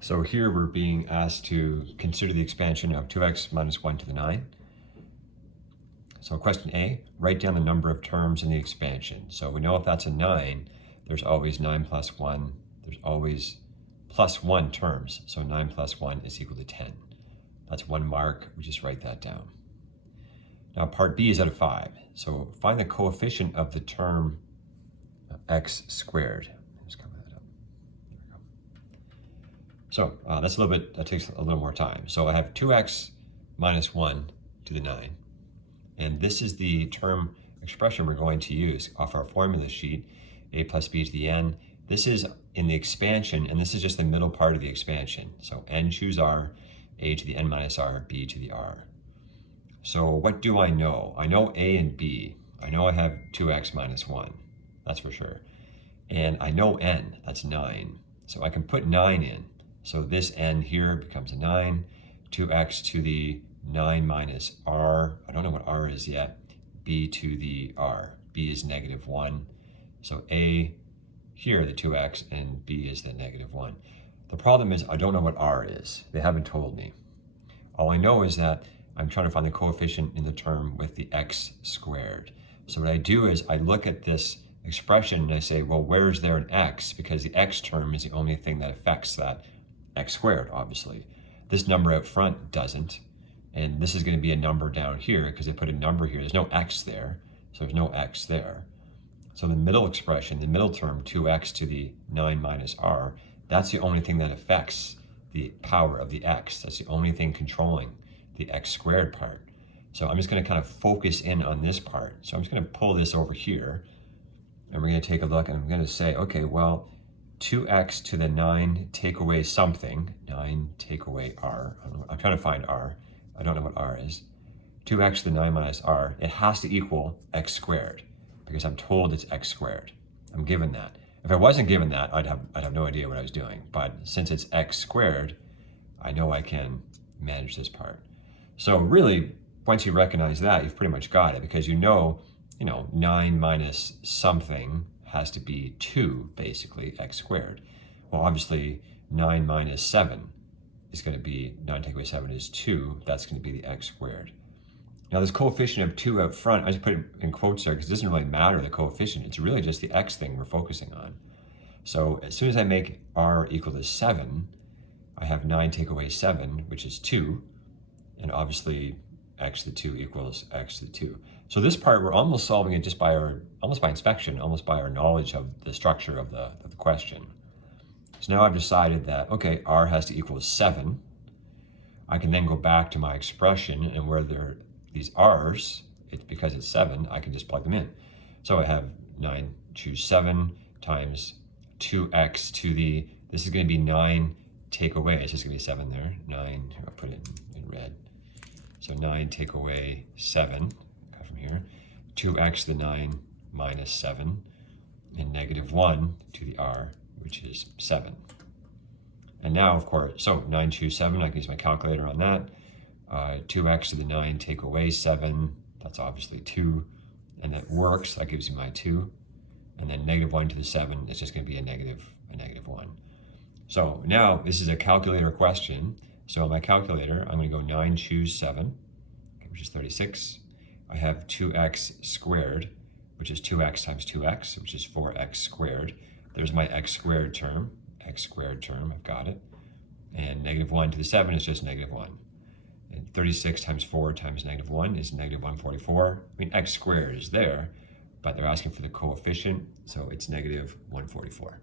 So here we're being asked to consider the expansion of 2x minus 1 to the 9. So question A, write down the number of terms in the expansion. So we know if that's a 9, there's always 9 plus 1. There's always plus 1 terms. So 9 plus 1 is equal to 10. That's one mark. We just write that down. Now part B is out of 5. So find the coefficient of the term x squared. Just cover that up. There we go. So that takes a little more time. So I have 2x minus 1 to the 9. And this is the term expression we're going to use off our formula sheet, a plus b to the n. This is in the expansion, and this is just the middle part of the expansion. So n choose r, a to the n minus r, b to the r. So what do I know? I know a and b. I know I have 2x minus 1, that's for sure. And I know n, that's 9. So I can put 9 in. So this n here becomes a 9, 2x to the 9 minus r, I don't know what r is yet, b to the r, b is negative 1. So a here, the 2x, and b is the negative 1. The problem is I don't know what r is. They haven't told me. All I know is that I'm trying to find the coefficient in the term with the x squared. So what I do is I look at this expression and I say, well, where is there an x? Because the x term is the only thing that affects that x squared, obviously. This number out front doesn't. And this is going to be a number down here because I put a number here. There's no x there, so there's no x there. So the middle expression, the middle term, 2x to the 9 minus r, that's the only thing that affects the power of the x. That's the only thing controlling the x squared part. So I'm just going to kind of focus in on this part. So I'm just going to pull this over here, and we're going to take a look, and I'm going to say, okay, well, 2x to the 9 take away something. 9 take away r. I'm trying to find r. I don't know what r is. 2x to the 9 minus r, it has to equal x squared because I'm told it's x squared. I'm given that. If I wasn't given that, I'd have no idea what I was doing. But since it's x squared, I know I can manage this part. So really, once you recognize that, you've pretty much got it because you know 9 minus something has to be 2, basically, x squared. Well, obviously, 9 minus 7 is going to be, 9 take away 7 is 2. That's going to be the x squared. Now this coefficient of 2 out front, I just put it in quotes there because it doesn't really matter the coefficient. It's really just the x thing we're focusing on. So as soon as I make r equal to 7, I have 9 take away 7, which is 2. And obviously x to the 2 equals x to the 2. So this part, we're almost solving it just by almost by inspection, almost by our knowledge of the structure of the question. So now I've decided that, okay, r has to equal 7. I can then go back to my expression, and where there are these r's, because it's 7, I can just plug them in. So I have 9 choose 7 times 2x to the, this is going to be 9 take away, it's just going to be 7 there, 9, I'll put it in red. So 9 take away 7, from here, 2x to the 9 minus 7, and negative 1 to the r, which is 7. And now, of course, so 9 choose 7, I can use my calculator on that. 2x to the 9 take away 7, that's obviously 2, and that works, that gives you my 2. And then negative 1 to the 7 is just going to be a negative 1. So now this is a calculator question. So on my calculator, I'm going to go 9 choose 7, which is 36. I have 2x squared, which is 2x times 2x, which is 4x squared. There's my x squared term, I've got it. And negative 1 to the 7 is just negative 1. And 36 times 4 times negative 1 is negative 144. I mean, x squared is there, but they're asking for the coefficient, so it's negative 144.